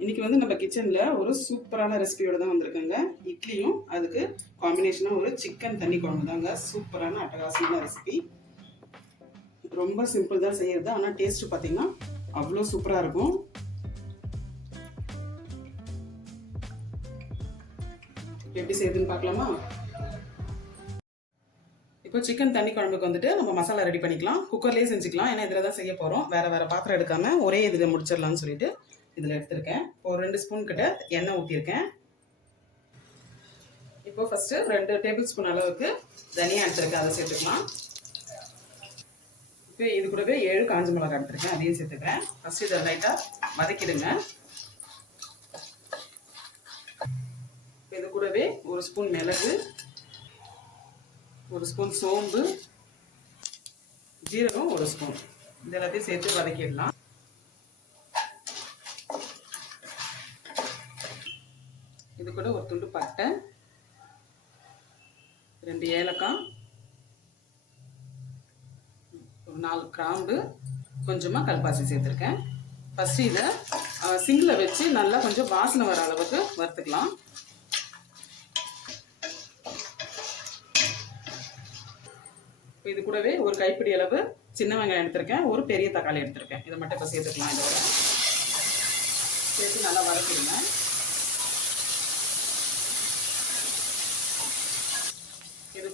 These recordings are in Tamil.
இன்னைக்கு வந்து நம்ம கிச்சனில் ஒரு சூப்பரான ரெசிபியோட தான் வந்திருக்கேங்க. இட்லியும் அதுக்கு காம்பினேஷனாக ஒரு சிக்கன் தண்ணி குழம்பு தாங்க. சூப்பரான அட்டகாசமான ரெசிபி ரொம்ப சிம்பிள் தான் செய்யறது. ஆனால் டேஸ்ட் பார்த்தீங்கன்னா அவ்வளோ சூப்பராக இருக்கும். எப்படி செய்யுதுன்னு பார்க்கலாமா இப்போ சிக்கன் தண்ணி குழம்புக்கு வந்துட்டு நம்ம மசாலா ரெடி பண்ணிக்கலாம். குக்கர்லேயே செஞ்சுக்கலாம். ஏன்னா இதில் தான் செய்ய போகிறோம் வேறு வேறு பாத்திரம் எடுக்காம ஒரே இதில் முடிச்சிடலாம்னு சொல்லிட்டு இதில் எடுத்திருக்கேன். இப்போ ஒரு ரெண்டு ஸ்பூன் கிட்ட எண்ணெய் ஊற்றிருக்கேன் இப்போ ஃபஸ்ட்டு ரெண்டு டேபிள் ஸ்பூன் அளவுக்கு தனியாக எடுத்துருக்கேன். அதை சேர்த்துக்கலாம். இப்போ இது கூடவே ஏழு காஞ்ச மிளகாய் எடுத்திருக்கேன். அதையும் சேர்த்துக்கிறேன். ஃபஸ்ட்டு இதை லைட்டாக வதக்கிடுங்க. இது கூடவே ஒரு ஸ்பூன் மிளகு ஒரு ஸ்பூன் சோம்பு ஜீரகம் ஒரு ஸ்பூன் இது எல்லாத்தையும் சேர்த்து வதக்கிடலாம். இது கூட ஒரு துண்டு பட்டை. ரெண்டு ஏலக்காய். ஒரு நாலு கிராம்பு கொஞ்சமாக கல்பாசி சேர்த்துருக்கேன். ஃபஸ்ட்டு இதை சிங்கில் வச்சு நல்லா கொஞ்சம் வாசனை வர அளவுக்கு வறுத்துக்கலாம். இது கூடவே ஒரு கைப்பிடி அளவு சின்ன வெங்காயம் எடுத்திருக்கேன். ஒரு பெரிய தக்காளி எடுத்திருக்கேன். இதை மட்டும் இப்போ சேர்த்துக்கலாம் இதோட. சேர்த்து நல்லா வதக்கிடுங்க.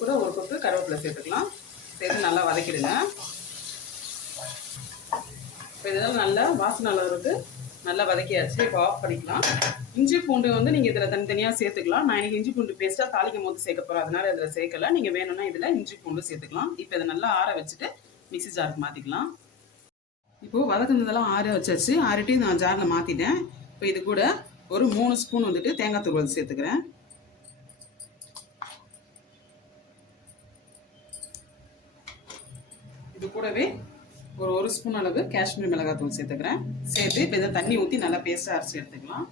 கூட ஒரு கொத்து கருவேப்பிலை சேர்த்துக்கலாம். சேர்த்து நல்லா வதக்கிடுங்க. இப்போ இதெல்லாம் நல்லா வாசனை அளவுக்கு நல்லா வதக்கியாச்சு. இப்போ ஆஃப் பண்ணிக்கலாம். இஞ்சி பூண்டு வந்து நீங்கள் இதில் தனித்தனியாக சேர்த்துக்கலாம். நான் எனக்கு இஞ்சி பூண்டு பேஸ்ட்டாக தாளிக்கும் போது சேர்க்க போகிறேன் அதனால் இதில் சேர்க்கல. நீங்கள் வேணும்னா இதில் இஞ்சி பூண்டு சேர்த்துக்கலாம். இப்போ இதை நல்லா ஆற வச்சுட்டு மிக்சி ஜாருக்கு மாற்றிக்கலாம் இப்போது வதக்குனதெல்லாம் ஆற வச்சாச்சு. ஆறிட்டு நான் ஜாரில் மாற்றிட்டேன் இப்போ இது கூட ஒரு மூணு ஸ்பூன் வந்துட்டு தேங்காய் துருவல் சேர்த்துக்கிறேன் இது கூடவே ஒரு ஒரு ஸ்பூன் அளவு காஷ்மீர் மிளகாய் தூள் சேர்த்துக்கிறேன். சேர்த்து இப்போ இதை தண்ணி ஊற்றி நல்லா பேஸ்ட்டாக அரைச்சி எடுத்துக்கலாம்.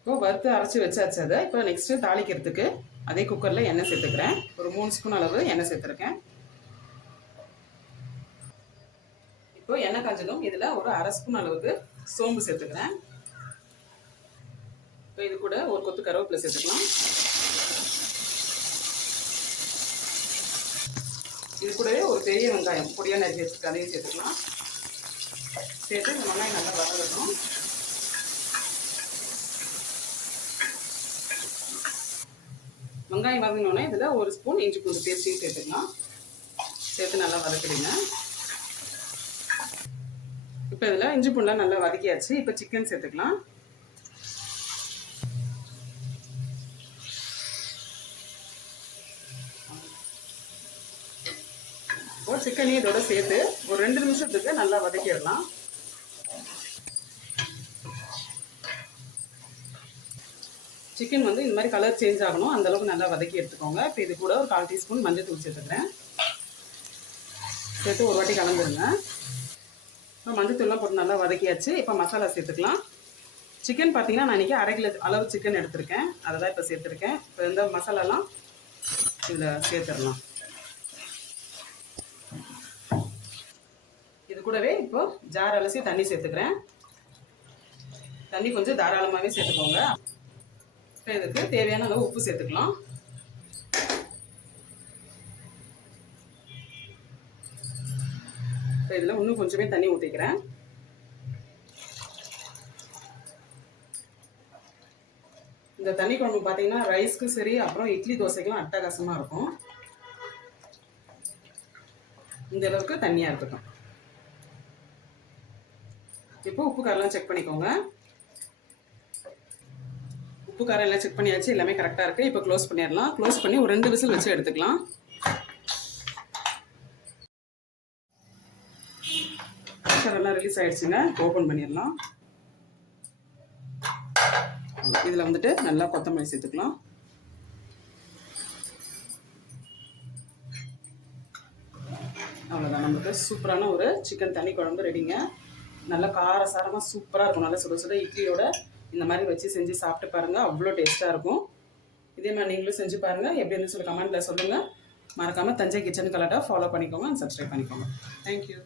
இப்போ வறுத்து அரைச்சி வச்சாச்சு அதை. இப்போ நெக்ஸ்ட்டு தாளிக்கிறதுக்கு அதே குக்கரில் எண்ணெய் சேர்த்துக்கிறேன். ஒரு மூணு ஸ்பூன் அளவு எண்ணெய் சேர்த்துருக்கேன். இப்போ எண்ணெய் காஞ்சதும் இதில் ஒரு அரை ஸ்பூன் அளவுக்கு சோம்பு சேர்த்துக்கிறேன். இப்போ இது கூட ஒரு கொத்து கருவேப்பிலை சேர்த்துக்கலாம். இது கூடவே ஒரு பெரிய வெங்காயம் பொடியாக நறுக்கி வச்சுருக்கு அதையும் சேர்த்துக்கலாம். சேர்த்து இந்த வெங்காயம் நல்லா வதங்கட்டும். வெங்காயம் வதங்கினோடனே இதில் ஒரு ஸ்பூன் இஞ்சி பூண்டு பேஸ்ட்டையும் சேர்த்துக்கலாம். சேர்த்து நல்லா வதக்கிடுங்க. இப்போ இதில் இஞ்சி பூண்டுலாம் நல்லா வதக்கியாச்சு. இப்போ சிக்கன் சேர்த்துக்கலாம். இப்போ சிக்கனையும் இதோட சேர்த்து ஒரு ரெண்டு நிமிஷத்துக்கு நல்லா வதக்கிடலாம். சிக்கன் வந்து இந்த மாதிரி கலர் சேஞ்ச் ஆகணும். அந்த அளவுக்கு நல்லா வதக்கி எடுத்துக்கோங்க. இப்போ இது கூட ஒரு கால் டீஸ்பூன் மஞ்சள் தூள் சேர்த்துக்கிறேன். சேர்த்து ஒரு வாட்டி கலந்துருங்க. இப்போ மஞ்சள் தூள்லாம் போட்டு நல்லா வதக்கியாச்சு. இப்போ மசாலா சேர்த்துக்கலாம். சிக்கன் பார்த்தீங்கன்னா நான் இன்றைக்கி அரை கிலோ அளவு சிக்கன் எடுத்திருக்கேன். அதை தான் இப்போ சேர்த்துருக்கேன். இப்போ இந்த மசாலாலாம் இதில் சேர்த்துடலாம். கூடவே இப்போ ஜார் அலசி தண்ணி சேர்த்துக்கிறேன். தண்ணி கொஞ்சம் தாராளமாகவே சேர்த்துக்கோங்க. இப்போ இதுக்கு தேவையான அளவு உப்பு சேர்த்துக்கலாம். இப்போ இதில் இன்னும் கொஞ்சமே தண்ணி ஊற்றிக்கிறேன் இந்த தண்ணி குழம்பு பார்த்தீங்கன்னா ரைஸ்க்கு சரி அப்புறம் இட்லி தோசைக்கெலாம் அட்டகாசமாக இருக்கும். இந்த அளவுக்கு தண்ணியாக இருக்கட்டும். இப்போ உப்பு காரெல்லாம் செக் பண்ணிக்கோங்க. உப்பு காரம் எல்லாம் செக் பண்ணியாச்சு எல்லாமே கரெக்டாக இருக்குது இப்போ க்ளோஸ் பண்ணிடலாம். க்ளோஸ் பண்ணி ஒரு ரெண்டு விசில் வச்சு எடுத்துக்கலாம். எல்லாம் ரிலீஸ் ஆயிடுச்சுங்க. ஓப்பன் பண்ணிடலாம். இதில் வந்துட்டு நல்லா கொத்தமல்லி சேர்த்துக்கலாம். அவ்வளோதான் நமக்கு சூப்பரான ஒரு சிக்கன் தண்ணி குழம்பு ரெடிங்க நல்லா காரசாரமாக சூப்பராக இருக்கும். நல்லா சுட சுட இட்லியோட இந்த மாதிரி வச்சு செஞ்சு சாப்பிட்டு பாருங்கள் அவ்வளோ டேஸ்ட்டாக இருக்கும். இதே மாதிரி நீங்களும் செஞ்சு பாருங்கள் எப்படி இருந்து சொல்லி கமெண்ட்டில் சொல்லுங்கள் மறக்காமல் தஞ்சை கிச்சன் கலட்டாக ஃபாலோ பண்ணிக்கோங்க அண்ட் சப்ஸ்கிரைப் பண்ணிக்கோங்க. Thank you